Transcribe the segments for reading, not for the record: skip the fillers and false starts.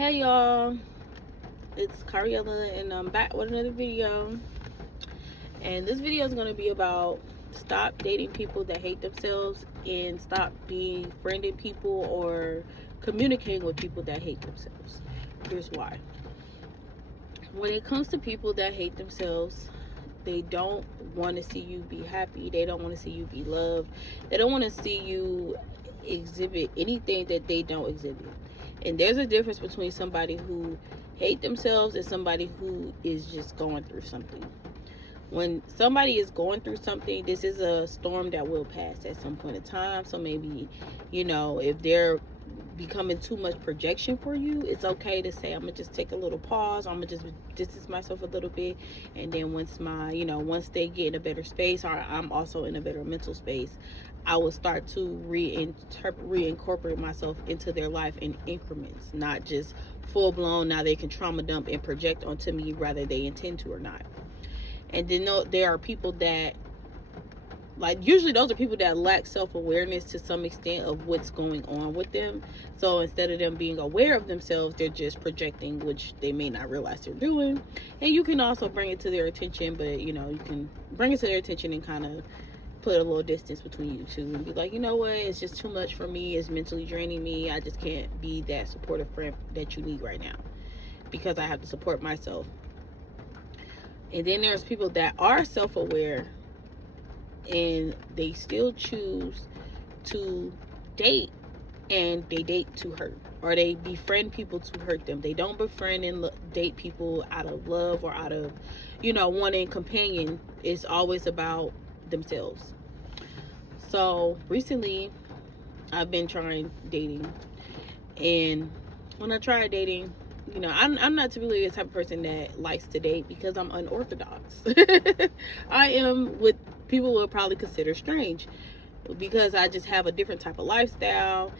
Hey y'all, it's Cariella and I'm back with another video. And this video is going to be about stop dating people that hate themselves and stop befriending people or communicating with people that hate themselves. Here's why. When it comes to people that hate themselves, they don't want to see you be happy. They don't want to see you be loved. They don't want to see you exhibit anything that they don't exhibit. And there's a difference between somebody who hate themselves and somebody who is just going through something. When somebody is going through something, this is a storm that will pass at some point in time. So maybe, if they're becoming too much projection for you, it's okay to say, I'm gonna just take a little pause. I'm gonna just distance myself a little bit, and then once they get in a better space, or I'm also in a better mental space, I will start to reincorporate myself into their life in increments, not just full blown. Now they can trauma dump and project onto me, whether they intend to or not. And then there are people that, like, usually those are people that lack self-awareness to some extent of what's going on with them. So instead of them being aware of themselves, they're just projecting, which they may not realize they're doing. And you can also bring it to their attention, but you can bring it to their attention and kind of put a little distance between you two and be like, you know what, it's just too much for me. It's mentally draining me. I just can't be that supportive friend that you need right now because I have to support myself. And then there's people that are self-aware and they still choose to date, and they date to hurt, or they befriend people to hurt them. They don't befriend and date people out of love or out of wanting companion. It's always about themselves. So recently I've been trying dating, and when I tried dating, I'm not typically the type of person that likes to date because I'm unorthodox. I am what people will probably consider strange because I just have a different type of lifestyle.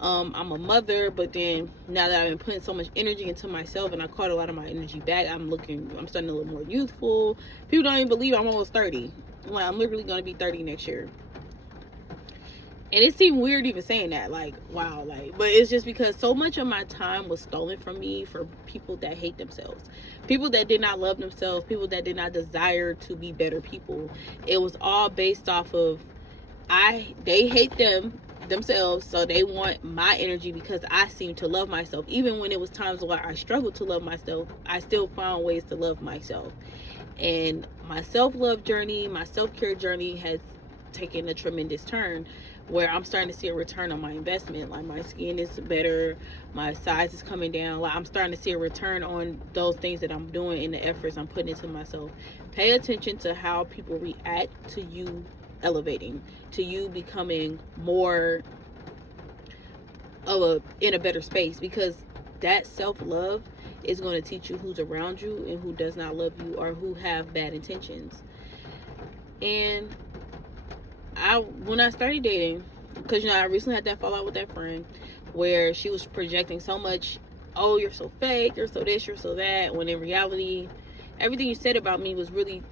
I'm a mother, but then now that I've been putting so much energy into myself and I caught a lot of my energy back, I'm starting to look more youthful. People don't even believe I'm almost 30. I'm literally going to be 30 next year. And it seemed weird even saying that, like, wow, but it's just because so much of my time was stolen from me for people that hate themselves, people that did not love themselves, people that did not desire to be better people. It was all based off of they hate themselves, so they want my energy because I seem to love myself. Even when it was times where I struggled to love myself, I still found ways to love myself. And my self-love journey, my self-care journey has taken a tremendous turn where I'm starting to see a return on my investment. Like, my skin is better, my size is coming down. Like, I'm starting to see a return on those things that I'm doing and the efforts I'm putting into myself. Pay attention to how people react to you elevating, to you becoming more in a better space, because that self-love is going to teach you who's around you and who does not love you or who have bad intentions. And when I started dating, because I recently had that fallout with that friend where she was projecting so much, oh, you're so fake, you're so this, you're so that, when in reality everything you said about me was really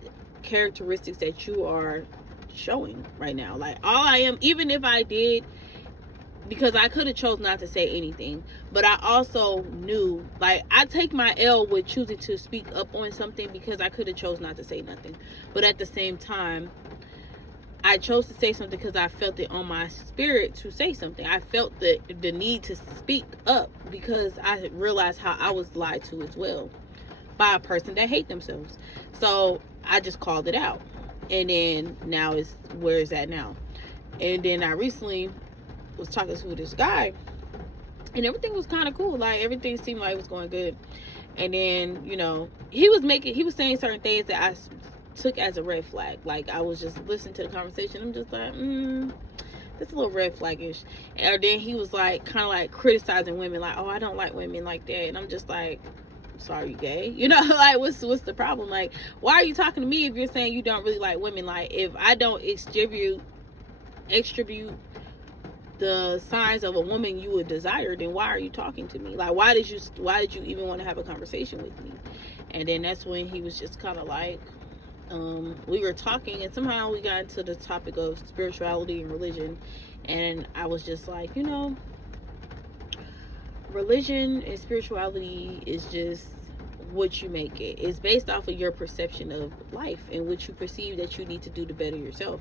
characteristics that you are showing right now. Like, all I am, even if I did, because I could have chose not to say anything, but I also knew, like, I take my L with choosing to speak up on something because I could have chose not to say nothing. But at the same time, I chose to say something because I felt it on my spirit to say something. I felt the need to speak up because I realized how I was lied to as well by a person that hate themselves. So I just called it out. And then now where is that now? And then I recently was talking to this guy and everything was kind of cool. Like, everything seemed like it was going good. And then, he was saying certain things that I took as a red flag. Like, I was just listening to the conversation. I'm just like, that's a little red flaggish. And then he was like, kind of like criticizing women, like, oh, I don't like women like that. And I'm just like, sorry, you gay? Like, what's the problem? Like, why are you talking to me if you're saying you don't really like women? Like, if I don't attribute the signs of a woman you would desire, then why are you talking to me? Like, why did you even want to have a conversation with me? And then that's when he was just kind of like, we were talking and somehow we got into the topic of spirituality and religion, and I was just like, religion and spirituality is just what you make it. It's based off of your perception of life and what you perceive that you need to do to better yourself.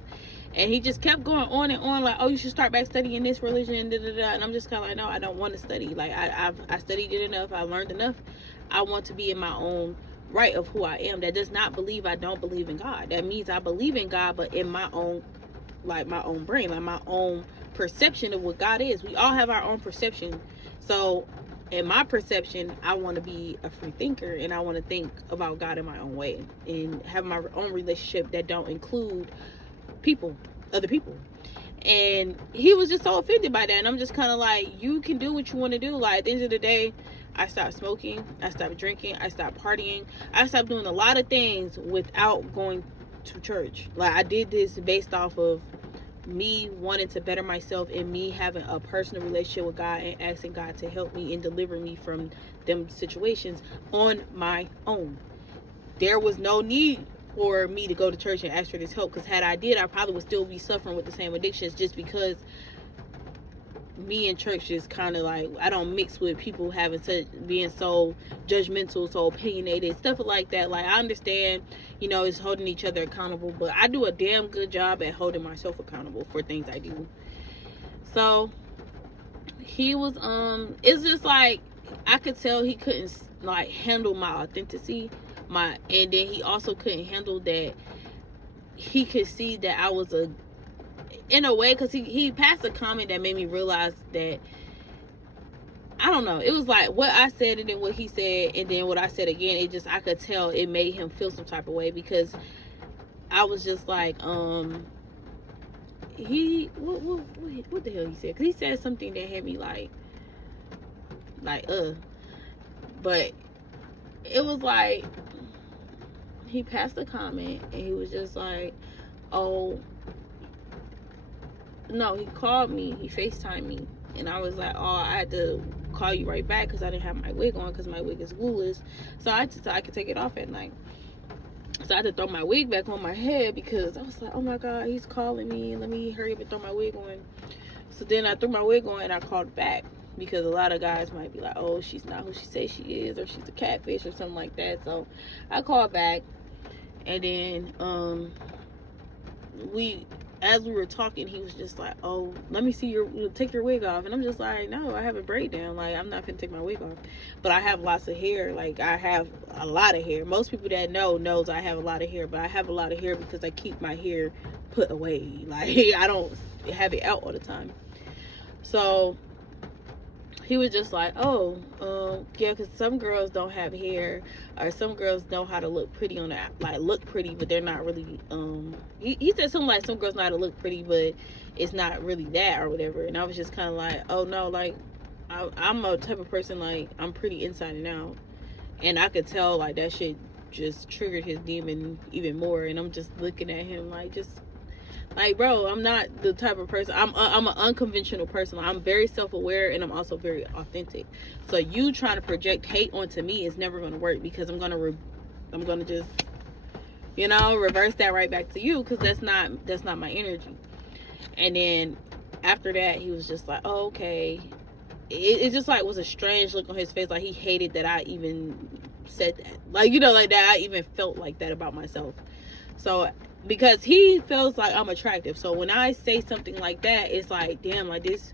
And he just kept going on and on, like, oh, you should start back studying this religion, and I'm just kind of like, no, I don't want to study. Like, I studied it enough, I learned enough. I want to be in my own right of who I am. That does not believe I don't believe in God. That means I believe in God, but in my own, like, my own brain, like my own perception of what God is. We all have our own perception. So in my perception, I want to be a free thinker, and I want to think about God in my own way and have my own relationship that don't include people, other people. And he was just so offended by that, and I'm just kind of like, you can do what you want to do. Like, at the end of the day, I stopped smoking, I stopped drinking, I stopped partying, I stopped doing a lot of things without going to church. Like, I did this based off of me wanting to better myself and me having a personal relationship with God and asking God to help me and deliver me from them situations on my own. There was no need for me to go to church and ask for this help, because had I did, I probably would still be suffering with the same addictions, just because me and church is kind of like, I don't mix with people having such, being so judgmental, so opinionated, stuff like that. Like, I understand, you know, it's holding each other accountable, but I do a damn good job at holding myself accountable for things I do. So he was it's just like, I could tell he couldn't like handle my authenticity, and then he also couldn't handle that he could see that I was in a way, because he passed a comment that made me realize that, I don't know, it was like what I said and then what he said and then what I said again. It just, I could tell it made him feel some type of way, because I was just like, he, what the hell he said? Because he said something that had me like, but it was like, he passed a comment and he was just like, oh, no, he called me, he FaceTimed me, and I was like, oh, I had to call you right back because I didn't have my wig on, because my wig is glueless, so I could take it off at night. So I had to throw my wig back on my head, because I was like, oh my God, he's calling me, let me hurry up and throw my wig on. So then I threw my wig on and I called back, because a lot of guys might be like, oh, she's not who she says she is, or she's a catfish or something like that. So I called back, and then as we were talking, he was just like, oh, let me see take your wig off. And I'm just like, no, I have a braid down. Like, I'm not gonna take my wig off. But I have lots of hair. Like, I have a lot of hair. Most people that knows I have a lot of hair. But I have a lot of hair because I keep my hair put away. Like, I don't have it out all the time. So he was just like, oh, yeah, because some girls don't have hair, or some girls know how to look pretty on that, like, look pretty, but they're not really, he said something like, some girls know how to look pretty, but it's not really that, or whatever. And I was just kind of like, oh no, like, I'm a type of person, like, I'm pretty inside and out, and I could tell, like, that shit just triggered his demon even more. And I'm just looking at him like, just like, bro, I'm not the type of person. I'm an unconventional person. I'm very self-aware, and I'm also very authentic. So you trying to project hate onto me is never going to work, because I'm gonna just, you know, reverse that right back to you, because that's not my energy. And then after that, he was just like, oh, okay. It just like was a strange look on his face, like he hated that I even said that, like, you know, like that I even felt like that about myself. So, because he feels like I'm attractive, so when I say something like that, it's like, damn, like, this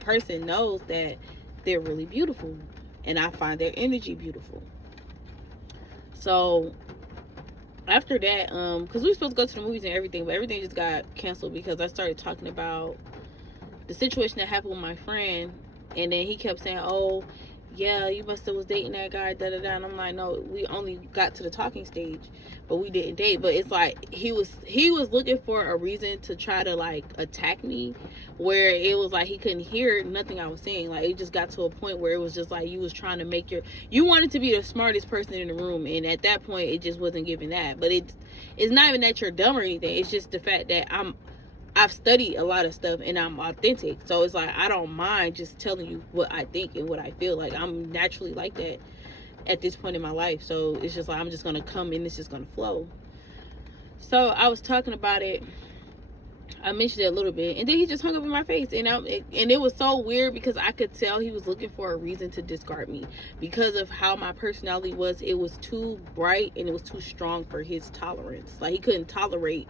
person knows that they're really beautiful, and I find their energy beautiful. So after that, because we were supposed to go to the movies and everything, but everything just got canceled, because I started talking about the situation that happened with my friend, and then he kept saying, oh, yeah, you must have was dating that guy, da da da. And I'm like, no, we only got to the talking stage, but we didn't date. But it's like he was looking for a reason to try to like attack me, where it was like he couldn't hear nothing I was saying. Like, it just got to a point where it was just like you was trying to make you wanted to be the smartest person in the room, and at that point it just wasn't giving that. But it's not even that you're dumb or anything. It's just the fact that I've studied a lot of stuff, and I'm authentic. So it's like, I don't mind just telling you what I think and what I feel. Like, I'm naturally like that at this point in my life. So it's just like, I'm just going to come and it's just going to flow. So I was talking about it, I mentioned it a little bit, and then he just hung up in my face, and it was so weird because I could tell he was looking for a reason to discard me because of how my personality was. It was too bright and it was too strong for his tolerance. Like, he couldn't tolerate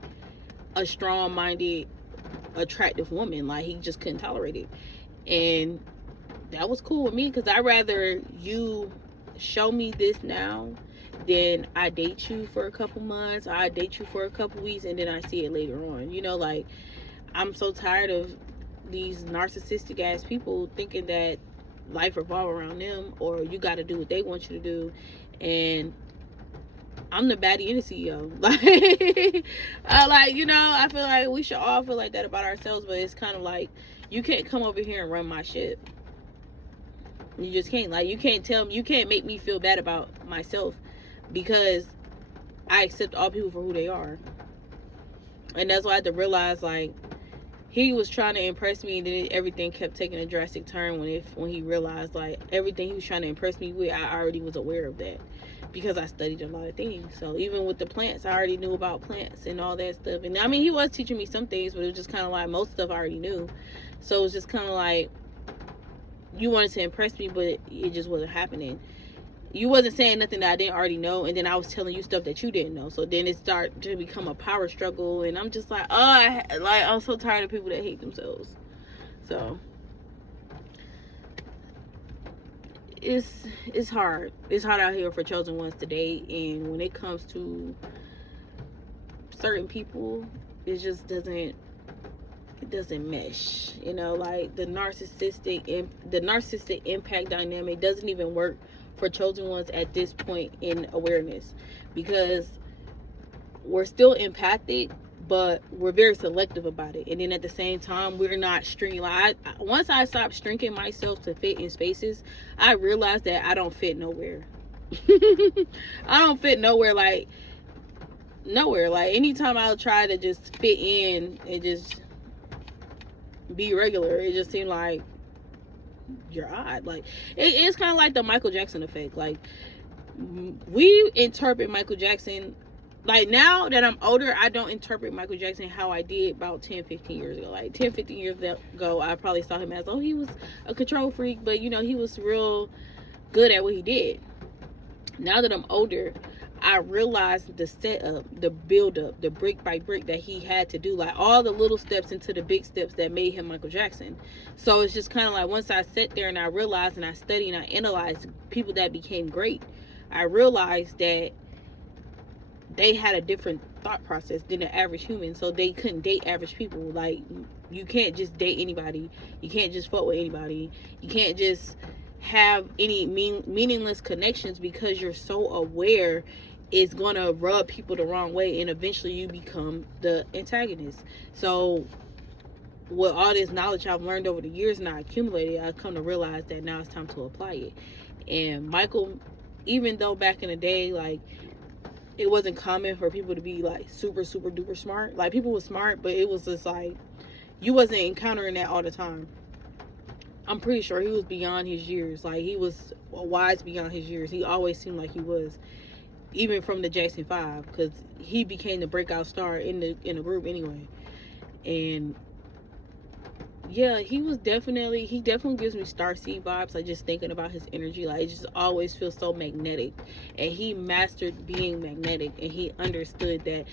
a strong-minded, attractive woman. Like, he just couldn't tolerate it, and that was cool with me because I'd rather you show me this now than I date you for a couple months, I date you for a couple weeks, and then I see it later on. You know, like, I'm so tired of these narcissistic ass people thinking that life revolves around them, or you got to do what they want you to do. And I'm the baddie and the CEO. Like, you know, I feel like we should all feel like that about ourselves, but it's kind of like, you can't come over here and run my shit. You just can't. Like, you can't tell me, you can't make me feel bad about myself because I accept all people for who they are. And that's why I had to realize, like, he was trying to impress me, and then everything kept taking a drastic turn when he realized, like, everything he was trying to impress me with, I already was aware of that because I studied a lot of things. So even with the plants, I already knew about plants and all that stuff. And I mean, he was teaching me some things, but it was just kind of like most stuff I already knew. So it was just kind of like, you wanted to impress me, but it just wasn't happening. You wasn't saying nothing that I didn't already know, and then I was telling you stuff that you didn't know. So then it started to become a power struggle, and I'm just like, I'm so tired of people that hate themselves. So it's hard. It's hard out here for chosen ones to date, and when it comes to certain people, it just doesn't mesh. You know, like the narcissistic impact dynamic doesn't even work for chosen ones at this point in awareness, because we're still empathic, but we're very selective about it. And then at the same time, we're not stringing. Like, once I stopped stringing myself to fit in spaces, I realized that I don't fit nowhere. I don't fit nowhere. Like, nowhere. Like, anytime I try to just fit in and just be regular, it just seemed like you're odd. Like, it's kind of like the Michael Jackson effect. Like, we interpret Michael Jackson, like, now that I'm older, I don't interpret Michael Jackson how I did about 10-15 years ago. Like, 10-15 years ago, I probably saw him as, oh, he was a control freak, but, you know, he was real good at what he did. Now that I'm older, I realized the setup, the build up, the brick by brick that he had to do, like all the little steps into the big steps that made him Michael Jackson. So it's just kind of like, once I sat there and I realized and I studied and I analyzed people that became great, I realized that they had a different thought process than the average human. So they couldn't date average people. Like, you can't just date anybody. You can't just fuck with anybody. You can't just have any meaningless connections, because you're so aware it's gonna rub people the wrong way, and eventually you become the antagonist. So with all this knowledge I've learned over the years and I accumulated, I come to realize that now it's time to apply it. And Michael, even though back in the day, like, it wasn't common for people to be like super duper smart. Like, people were smart, but it was just like, you wasn't encountering that all the time. I'm pretty sure he was beyond his years. Like, he was wise beyond his years. He always seemed like he was, even from the Jackson 5, because he became the breakout star in the group anyway. And yeah, he definitely gives me Starseed vibes. Like, just thinking about his energy, like, it just always feels so magnetic. And he mastered being magnetic, and he understood that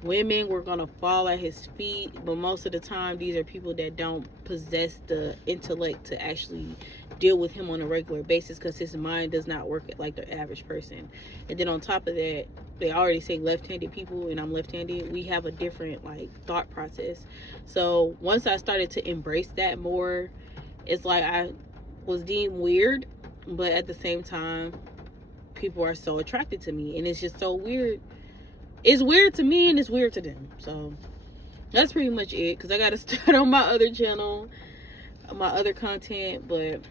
women were gonna fall at his feet, but most of the time these are people that don't possess the intellect to actually deal with him on a regular basis, because his mind does not work like the average person. And then on top of that, they already say left-handed people, and I'm left-handed, we have a different like thought process. So once I started to embrace that more, it's like I was deemed weird, but at the same time people are so attracted to me, and it's just so weird. It's weird to me and it's weird to them. So that's pretty much it, because I gotta start on my other channel, my other content. But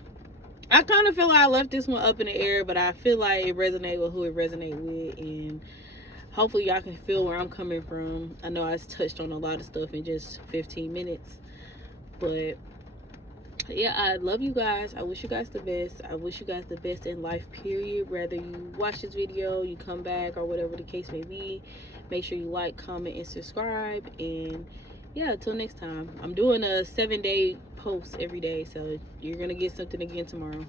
I kind of feel like I left this one up in the air, but I feel like it resonated with who it resonated with, and hopefully y'all can feel where I'm coming from. I know I touched on a lot of stuff in just 15 minutes, but yeah, I love you guys. I wish you guys the best. I wish you guys the best in life, period. Whether you watch this video, you come back, or whatever the case may be, make sure you like, comment, and subscribe. And yeah, till next time. I'm doing a 7-day post every day, so you're gonna get something again tomorrow.